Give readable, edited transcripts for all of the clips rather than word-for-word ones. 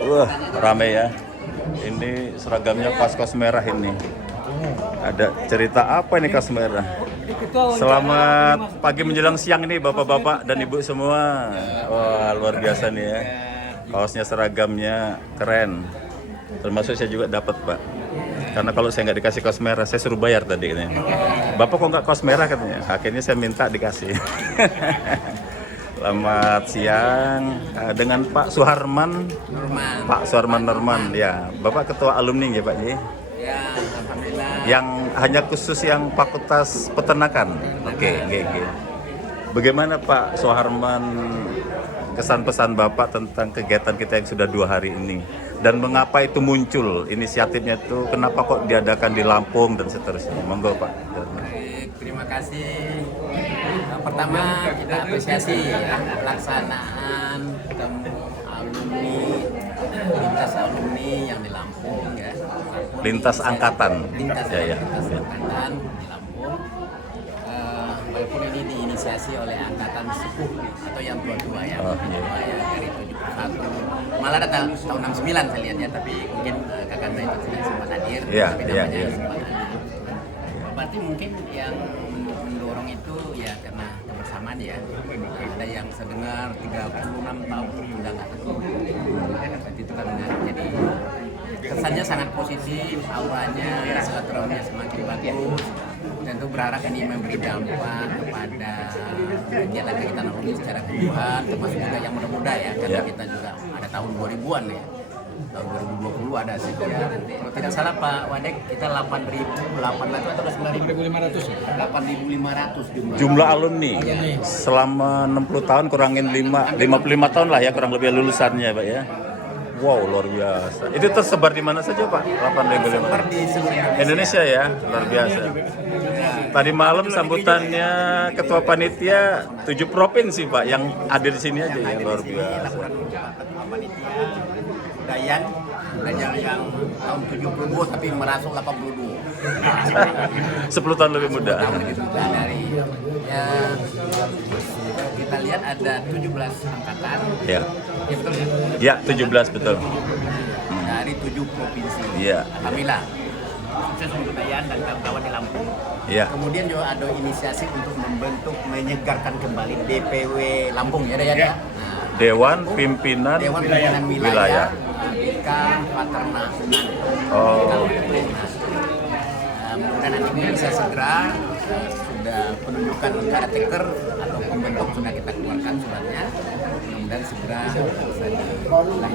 Wah, rame ya. Ini seragamnya pas Kos Merah ini. Ada cerita apa ini Kos Merah? Selamat pagi menjelang siang ini bapak-bapak dan ibu semua. Wah, luar biasa nih ya. Kaosnya seragamnya keren. Termasuk saya juga dapat Pak. Karena kalau saya nggak dikasih Kos Merah, saya suruh bayar tadi katanya. Bapak kok nggak Kos Merah katanya? Akhirnya saya minta dikasih. Selamat siang dengan Pak Suharman Norman. Pak Suharman Norman ya. Bapak ketua alumni ya Pak ya? Ya, alhamdulillah. Yang hanya khusus yang Fakultas Peternakan. Oke. Bagaimana Pak Suharman kesan pesan Bapak tentang kegiatan kita yang sudah 2 hari ini? Dan mengapa itu muncul inisiatifnya itu? Kenapa kok diadakan di Lampung dan seterusnya? Monggo Pak. Baik, terima kasih. Pertama kita apresiasi ya pelaksanaan lintas alumni yang di Lampung ya. Lintas angkatan. Lintas Ya. angkatan di Lampung. Walaupun ini diinisiasi oleh angkatan sepuh atau yang tua-tua ya, tua ya dari 71. Malah ada tahun 69 saya lihat ya, tapi mungkin kakak itu tidak sempat hadir. Iya. Sempat hadir. Berarti mungkin yang mendorong itu ya karena kebersamaan ya. Ada yang sedengar 36 tahun udah nggak ketemu. Berarti itu kan jadi kesannya sangat positif, auranya, silaturahminya semakin bagus. Tentu berharap ini memberi dampak kepada kegiatan alumni secara keseluruhan, termasuk juga yang muda-muda ya, karena kita juga ada tahun 2000-an ya. Tahun 2020 ada sekitar, kalau tidak salah Pak Wadek, kita 8.800 atau 9.500 ya? 8.500 Jumlah alumni selama 60 tahun kurangin 55 tahun lah ya kurang lebih lulusannya Pak ya. Wow, luar biasa. Itu tersebar di mana saja Pak? 8.500. Tersebar di seluruh Indonesia ya, luar biasa. Tadi malam sambutannya Ketua Panitia 7 provinsi Pak yang hadir di sini aja ya, luar biasa. Laporan Ketua Panitia Dayan yang tahun 72 tapi merasuk 82. 10 tahun lebih muda. Dari ya, kita lihat ada 17 angkatan. Ya. Ya betul ya? Ya, 17 betul. Dari 7 provinsi. Iya. Alhamdulillah. Sukses untuk Dayan dan kawan-kawan di Lampung. Ya. Kemudian juga ada inisiasi untuk menyegarkan kembali DPW Lampung ya Dayan ya. Nah, Dewan Pimpinan Wilayah. Ikan Paternak. Oh. Mudah nanti bisa segera sudah penunjukan caretaker atau pembentuk sudah kita keluarkan suratnya. Mudah-mudahan segera bisa dilakukan.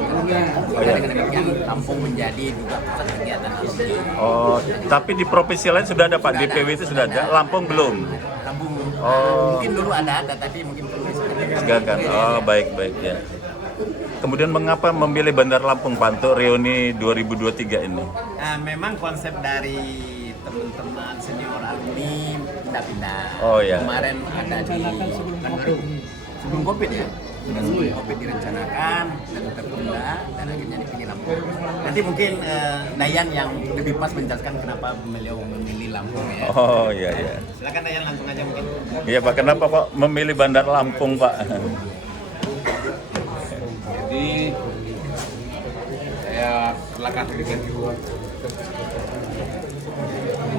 Dengan demikian Lampung menjadi juga pusat kegiatan alumni. Oh, tapi di provinsi lain sudah ada Pak, DPW itu sudah ada, Lampung belum. Lampung Oh. mungkin dulu ada tapi mungkin belum disediakan. Segakan. Oh, baik ya. Kemudian mengapa memilih Bandar Lampung Pak untuk reuni 2023 ini? Nah, memang konsep dari teman-teman senior alumni pindah-pindah. Oh ya. Kemarin ada di sebelum COVID ya. Sudah sebelum COVID direncanakan dan tertunda dan akhirnya dipilih Lampung. Nanti mungkin Dayan yang lebih pas menjelaskan kenapa beliau memilih Lampung ya. Oh iya. Silakan Dayan langsung aja mungkin. Iya Pak, kenapa kok memilih Bandar Lampung Pak? Jadi saya setelah kategori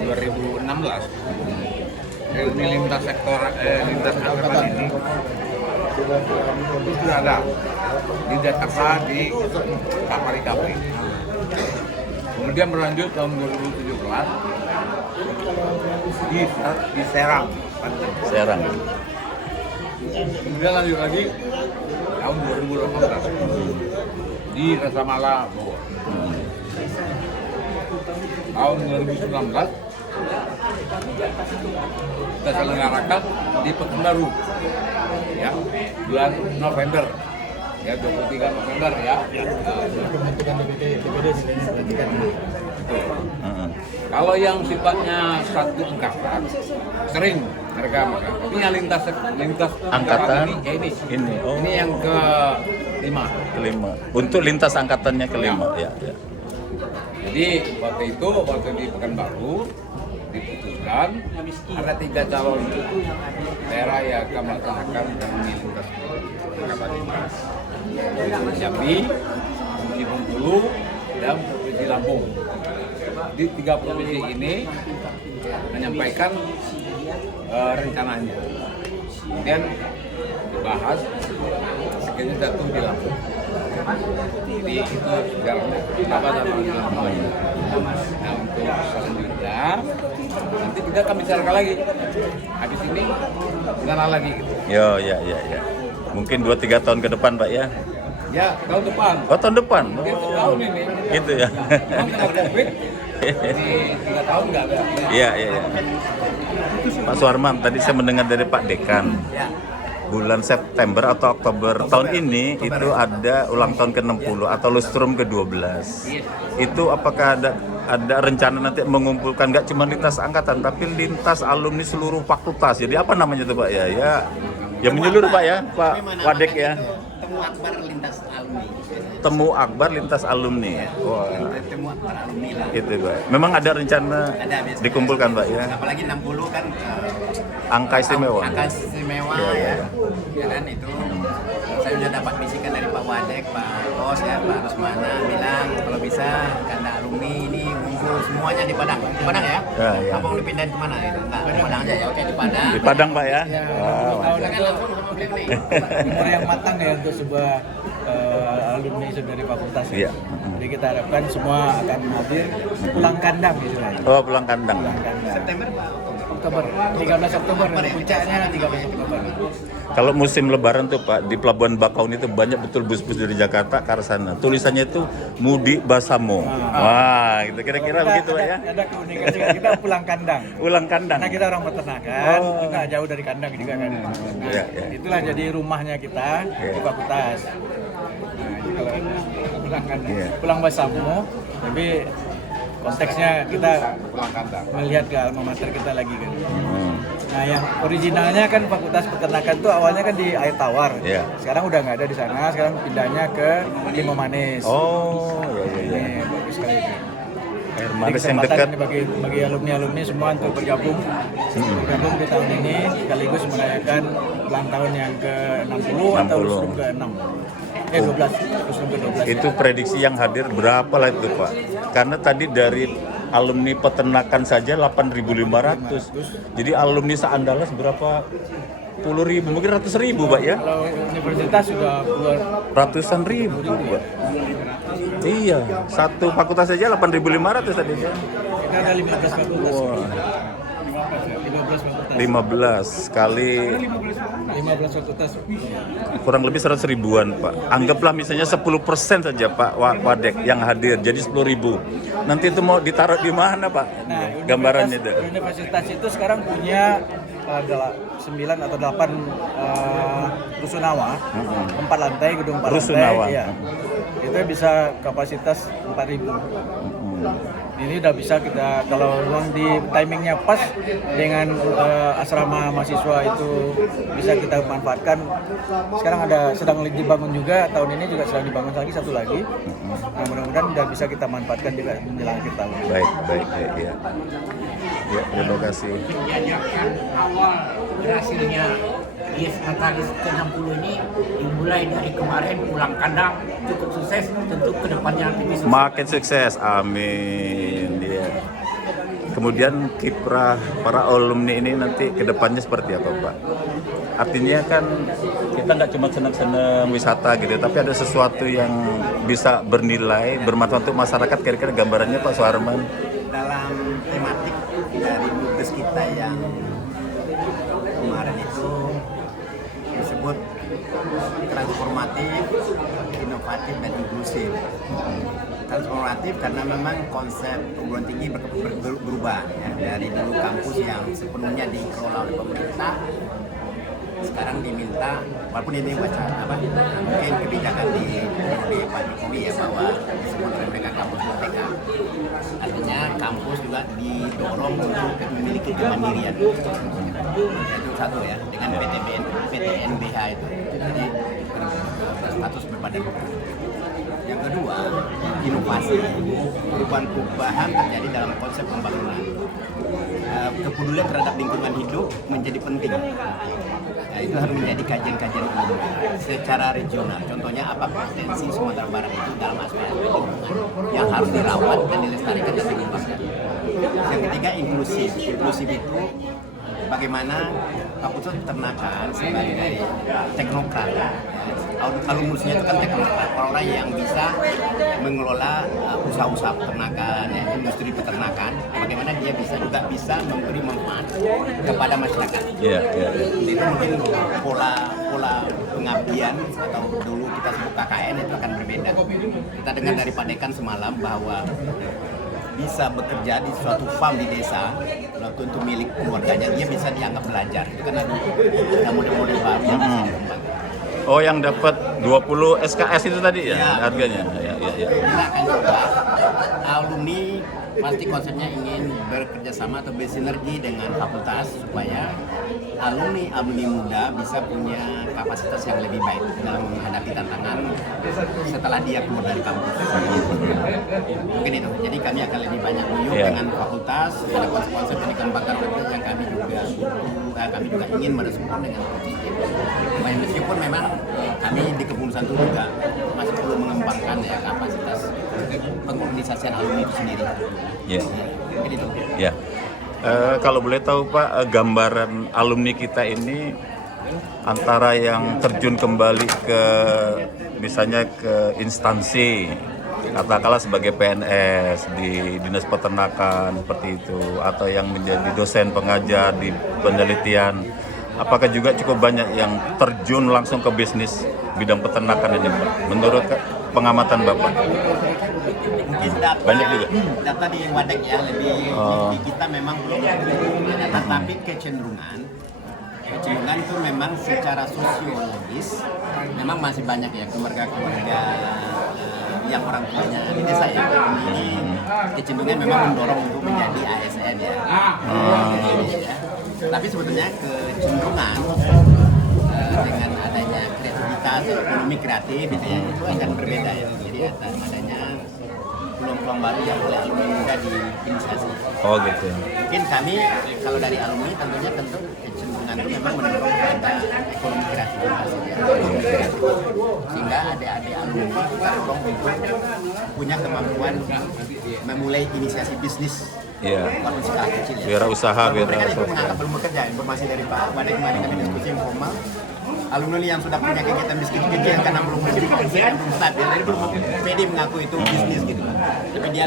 2016 reuni lintas sektor lintas angkatan ini itu sudah ada di Jakarta di Kapari. Kemudian berlanjut tahun 2017 di Serang, Banten. Serang. Kemudian lanjut lagi tahun 2018 di Rasa Mala, Bogor. Tahun 2019 kita selenggarakan di Pekanbaru ya, bulan November ya, 23 November ya. Kalau yang sifatnya satu angkatan sering mereka. Tapi yang lintas Angkatan ini, ya ini. Oh. Ini yang kelima. Untuk lintas angkatannya kelima ya. Jadi waktu di Pekanbaru diputuskan ada 3 calon daerah yang akan melaksanakan reuni lintas angkatan lintas. Jambi, Provinsi Bengkulu, dan Provinsi Lampung. Di 3 provinsi ini menyampaikan rencananya. Kemudian dibahas, akhirnya jatuh di Lampung. Jadi itu sejarahnya. Apa namanya? Nah, untuk selanjutnya nanti kita akan bicarakan lagi. Habis ini mengenal lagi gitu. Ya. Mungkin 2-3 tahun ke depan, Pak ya. Ya, tahun depan. Oh, tahun depan. Mungkin tahun ini. Gitu ya. Memang kena Covid. Di 3 tahun nggak ada. Iya. Pak Suharman, tadi saya mendengar dari Pak Dekan. Ya. Bulan September atau Oktober tahun ini itu ada ulang tahun ke-60 atau lustrum ke-12. Itu apakah ada rencana nanti mengumpulkan nggak cuma lintas angkatan tapi lintas alumni seluruh fakultas. Jadi apa namanya itu Pak ya? Ya menyeluruh Pak ya, Pak Wadek ya. Temu akbar lintas alumni. Temu akbar lintas alumni. Wah, Temu akbar alumni lah. gitu Pak. Memang ada rencana Ada biasanya. dikumpulkan Pak ya. Apalagi 60 kan Angka istimewa. angka istimewa Iya. Ya kan itu saya sudah dapat bisikan dari Pak Wadek, Pak Bos ya, Pak Rusmana bilang kalau bisa karena alumni ini ngumpul semuanya di Padang. Di Padang ya? Ya. Apa mau dipindahin kemana itu? Enggak, di Padang aja ya. Oke, di Padang. Di Padang Pak ya. Ya, Wah, tahun Kan itu langsung sama beliau nih. umur yang matang ya untuk sebuah alumni dari fakultas. Iya. Jadi kita harapkan semua akan hadir pulang kandang istilahnya. Oh, pulang kandang. Pulang kandang. September Pak. Oktober, 13 Oktober, puncaknya 13 Oktober. Kalau musim lebaran tuh Pak, di Pelabuhan Bakauni itu banyak betul bus-bus dari Jakarta ke arah sana. Tulisannya itu Mudik Basamo. Wah, gitu kira-kira begitu Pak ya. Ada keunikan juga, kita pulang kandang. Pulang kandang. Karena kita orang peternakan, Oh. kita jauh dari kandang juga kan. Nah, Iya. itulah jadi rumahnya kita di fakultas. Nah, ini kalau pulang kandang, Iya. pulang Basamo, tapi konteksnya kita pulang kandang, melihat ke alma mater kita lagi kan. Nah, yang originalnya kan Fakultas Peternakan tuh awalnya kan di Air Tawar. Iya. Sekarang udah nggak ada di sana, sekarang pindahnya ke Limau Manis. Oh, iya. Ini bagus sekali. Air Jadi manis yang kesempatan dekat. ini bagi alumni semua untuk bergabung di tahun ini sekaligus merayakan ulang tahun yang ke-60 atau 60. lustrum ke-6. 12, lustrum ke-12. Itu prediksi yang hadir berapa lah itu Pak? Karena tadi dari alumni peternakan saja 8.500. Jadi alumni seandalas berapa? Puluh ribu, mungkin ratus ribu Pak ya? Kalau universitas sudah puluhan Ratusan ribu Pak. Iya, satu fakultas saja 8.500 tadi ya. kita ada 15 fakultas. Wah, 15 fakultas. 15 kali 15 fakultas. kurang lebih 100 ribuan Pak. Anggaplah misalnya 10% saja Pak Wadek yang hadir, jadi 10.000. Nanti itu mau ditaruh di mana Pak? Nah, Gambarannya itu. universitas itu sekarang punya 9 atau 8 rusunawa, 4 lantai, gedung 4 Rusunawa. lantai. Iya. Itu bisa kapasitas 4.000. Ini udah bisa kita, kalau memang di timingnya pas dengan asrama mahasiswa itu bisa kita manfaatkan. Sekarang sedang dibangun juga, tahun ini juga sedang dibangun lagi satu lagi. Nah, mudah-mudahan udah bisa kita manfaatkan juga menjelang akhir tahun. Baik, ya. Ya, terima kasih. Diajarkan awal berhasilnya IS Natalis ke-60 ini dimulai dari kemarin pulang kandang, cukup sukses, tentu kedepannya lebih sukses. Makin sukses, amin. Ya. Kemudian kiprah para alumni ini nanti kedepannya seperti apa Pak? Artinya kan kita nggak cuma senang-senang wisata gitu, tapi ada sesuatu yang bisa bernilai, bermanfaat untuk masyarakat. Kira-kira gambarannya Pak Suharman? Dalam tematik dari bus kita yang kemarin itu disebut transformatif, inovatif, dan inklusif. Transformatif karena memang konsep perguruan tinggi berubah ya. Dari dulu kampus yang sepenuhnya dikelola oleh pemerintah, sekarang diminta, walaupun ini mungkin kebijakan di Pak Jokowi ya, bahwa disebut mereka kampus merdeka. Artinya kampus juga didorong untuk memiliki kemandirian. Itu satu ya, dengan PTNBH itu. Jadi status berbadan hukum. Yang kedua, inovasi. Perubahan-perubahan terjadi dalam konsep pembangunan. Kepedulian terhadap lingkungan hidup menjadi penting. Nah, itu harus menjadi kajian-kajian ilmiah secara regional. Contohnya apa potensi Sumatera Barat itu dalam aspek lingkungan yang harus dirawat dan dilestarikan dan dikembangkan. Yang ketiga inklusif. Inklusif itu bagaimana Fakultas Peternakan sebagai teknokrat. Alumnusnya itu kan teknokrat, orang-orang yang bisa mengelola usaha-usaha peternakan, ya, industri peternakan. Bagaimana dia juga bisa memberi manfaat kepada masyarakat. Itu mungkin pola pengabdian atau dulu kita sebut KKN itu akan berbeda. Kita dengar dari Pak Dekan semalam bahwa bisa bekerja di suatu farm di desa, lalu untuk milik keluarganya, dia bisa dianggap belajar. Itu kan ada model-model baru yang bisa dikembangkan. Oh, yang dapat 20 SKS itu tadi ya, harganya? Ya. Kita akan coba alumni pasti konsepnya ingin bekerja sama atau bersinergi dengan fakultas supaya alumni muda bisa punya kapasitas yang lebih baik dalam menghadapi tantangan setelah dia keluar dari kampus. Mungkin itu. Jadi kami akan lebih banyak menguyuh dengan fakultas, ada konsep-konsep yang dikembangkan yang kami juga ingin merespon dengan positif. Meskipun memang kami di Kepengurusan itu juga masih perlu mengembangkan ya kapasitas pengorganisasian alumni itu sendiri. Mungkin itu. Kalau boleh tahu Pak, gambaran alumni kita ini antara yang terjun kembali ke misalnya ke instansi, katakanlah sebagai PNS di Dinas Peternakan seperti itu, atau yang menjadi dosen pengajar di penelitian, apakah juga cukup banyak yang terjun langsung ke bisnis bidang peternakan ini Pak? Menurut pengamatan Bapak? Mungkin data, banyak juga. Data di Wadek ya lebih di kita memang belum ada, tapi kecenderungan itu memang secara sosiologis memang masih banyak ya keluarga-keluarga yang orang tuanya di desa ya. Ini kecenderungan memang mendorong untuk menjadi ASN ya. Tapi sebetulnya kecenderungan dengan adanya kreativitas, ekonomi kreatif gitu ya, itu akan berbeda ya. Jadi adanya peluang-peluang baru yang oleh alumni muda diinisiasi. Oh gitu. Mungkin kami kalau dari alumni tentunya kecenderungan itu memang mendorong kepada ekonomi kreativitas ya. Sehingga adik-adik alumni kita dorong untuk punya kemampuan memulai inisiasi bisnis. Walaupun skala kecil ya. Wirausaha, mereka itu menganggap belum bekerja. Informasi dari Pak Wadek kemarin kami diskusi informal. Alumni yang sudah punya kegiatan bisnis kecil karena belum menjadi konsep, belum stabil, jadi belum pede mengaku itu bisnis gitu. Tapi dia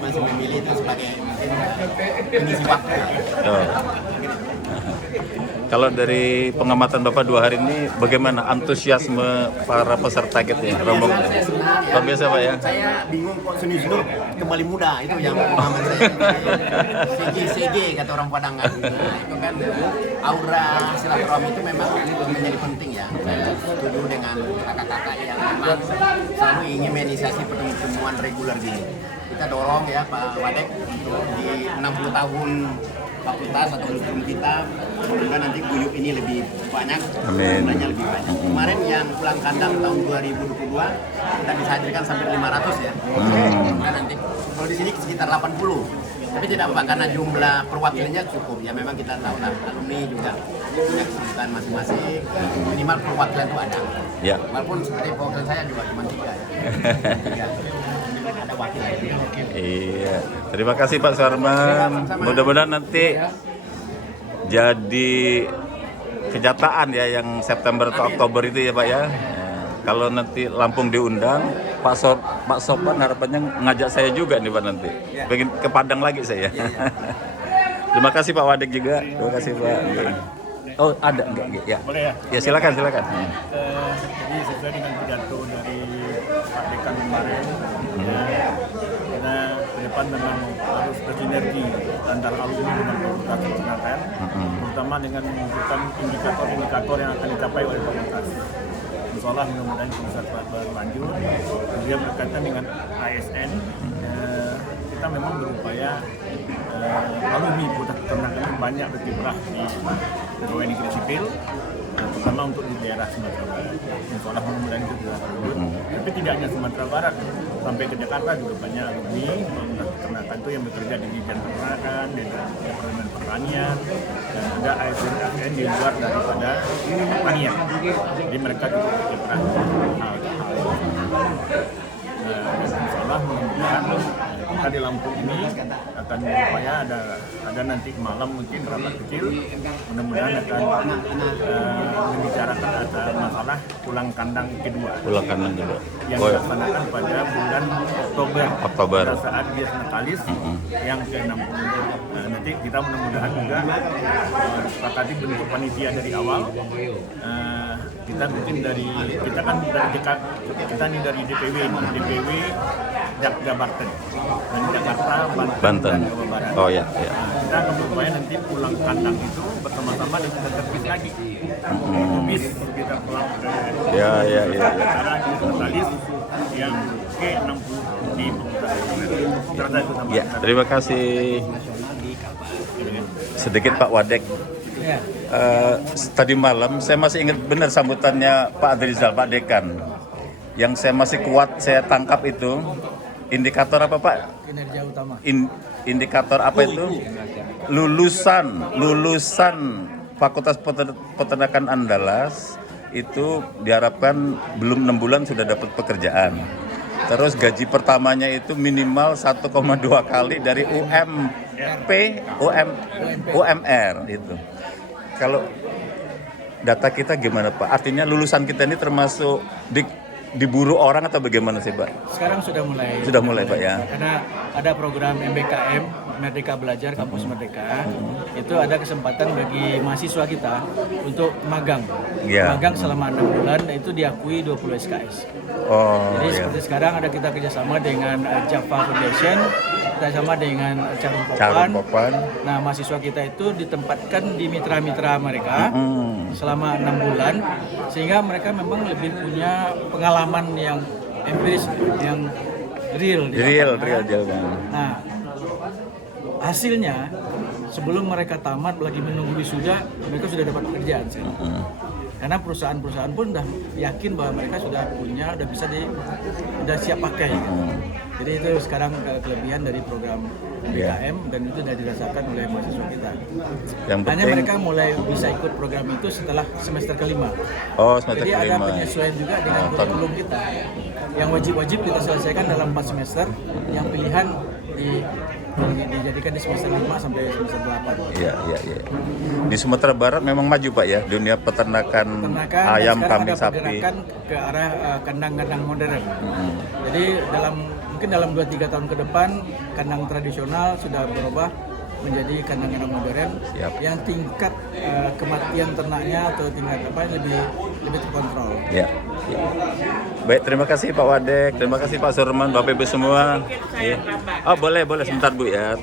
masih memilih itu sebagai pengisi waktu. Kalau dari pengamatan Bapak 2 hari ini, bagaimana antusiasme para peserta gitu ya? Rombongan luar biasa Pak ya? Saya bingung kok Seni Zul kembali muda, itu yang pengalaman saya. CG kata orang Padang kan. Itu kan aura silaturahmi itu memang menjadi penting ya. Saya setuju dengan kakak-kakak yang memang selalu ingin menginisiasi pertemuan reguler gini. Kita dorong ya Pak Wadek untuk di 60 tahun fakultas atau kurikulum kita, semoga nanti guyup ini lebih banyak, jumlahnya lebih banyak. Kemarin yang pulang kandang tahun 2022 kita bisa hadirkan sampai 500 ya. Nah, nanti kalau di sini sekitar 80. Tapi tidak apa karena jumlah perwakilannya cukup ya, memang kita tahu lah alumni juga punya kesibukan masing-masing, minimal perwakilan itu ada. Walaupun seperti perwakilan saya juga cuma 3 ya. Ada wakil. Iya, terima kasih Pak Sarman. Mudah-mudahan nanti jadi kenyataan ya yang September atau Oktober itu ya Pak ya. Kalau nanti Lampung diundang, Pak Sopan harapannya ngajak saya juga nih Pak nanti. Pengen ke Padang lagi saya. Terima kasih Pak Wadek juga. Terima kasih Pak. Oh ada enggak? Ya. Boleh ya? Ya silakan. Jadi sesuai dengan pidato dari Pak Dekan kemarin, karena ke depan memang harus bersinergi antara alumni dengan fakultas peternakan, terutama dengan menunjukkan indikator-indikator yang akan dicapai oleh fakultas. Insyaallah mudah-mudahan bisa berlanjut. Kemudian berkaitan dengan ASN, kita memang berupaya alumni fakultas peternakan banyak berkiprah di pegawai negeri sipil, terutama untuk di daerah Sumatera Barat. Insya Allah mudah-mudahan itu juga lanjut. Tapi tidak hanya Sumatera Barat, sampai ke Jakarta juga banyak alumni peternakan itu yang bekerja di bidang peternakan, di Departemen Pertanian, dan ada ASN di luar daripada pertanian. Jadi mereka juga berkiprah hal-hal dan insya Allah mudah-mudahan kita di Lampung ini akan berupaya ada nanti malam mungkin rapat kecil, mudah-mudahan akan membicarakan ada masalah pulang kandang kedua Pulang kanan dulu. yang Oh, dilaksanakan pada bulan Oktober pada saat Dies Natalis yang ke-60. Nanti kita mudah-mudahan juga sepakati bentuk panitia dari awal. Kita mungkin kita nih dari DPW Jakarta dan Jakarta, Banten, dan Jawa Barat. Oh ya, ya. Kita akan berupaya nanti pulang kandang itu bersama-sama dengan terbit lagi. Bis kita pulang ke Ya. acara di Natalis yang ke-60 di Pemuda itu sama. Ya, terima kasih. Sedikit Pak Wadek. Ya. Tadi malam saya masih ingat benar sambutannya Pak Adrizal, Pak Dekan. Yang saya masih kuat saya tangkap itu indikator apa Pak? Kinerja utama. Indikator apa itu? Lulusan Fakultas Peternakan Andalas itu diharapkan belum 6 bulan sudah dapat pekerjaan. Terus gaji pertamanya itu minimal 1,2 kali dari UMR itu. Kalau data kita gimana Pak? Artinya lulusan kita ini termasuk diburu orang atau bagaimana sih Pak? Sekarang sudah mulai. Sudah mulai Pak ya. Karena ada program MBKM, Merdeka Belajar Kampus Merdeka. Itu ada kesempatan bagi mahasiswa kita untuk magang. Ya. Magang selama 6 bulan itu diakui 20 SKS. Oh, Jadi ya. seperti sekarang ada kita kerjasama dengan Java Foundation, kerjasama dengan Carum Carum Popan. Popan. Nah, mahasiswa kita itu ditempatkan di mitra-mitra mereka selama 6 bulan, sehingga mereka memang lebih punya pengalaman yang empiris, yang real. di lapangan. Real. Nah, hasilnya sebelum mereka tamat lagi menunggu wisuda, mereka sudah dapat pekerjaan sih. Karena perusahaan-perusahaan pun udah yakin bahwa mereka sudah sudah siap pakai. Gitu. Jadi itu sekarang kelebihan dari program BKM dan itu sudah dirasakan oleh mahasiswa kita. Yang Hanya penting, mereka mulai bisa ikut program itu setelah semester kelima. oh semester Jadi ada kelima. penyesuaian juga dengan kurikulum kita. Yang wajib-wajib kita selesaikan dalam 4 semester, yang pilihan dijadikan di semester 5 sampai semester 8. Iya. Di Sumatera Barat memang maju Pak ya, dunia peternakan ayam, dan sekarang kambing, ada sapi. pergerakan ke arah kandang-kandang modern. Jadi mungkin dalam 2-3 tahun ke depan kandang tradisional sudah berubah menjadi kandang-kandang modern. Siap. Yang tingkat kematian ternaknya atau tingkat lebih terkontrol. Ya. Baik, terima kasih Pak Wadek, terima kasih Pak Surman, Bapak Ibu semua. Ya. Oh boleh sebentar Bu ya.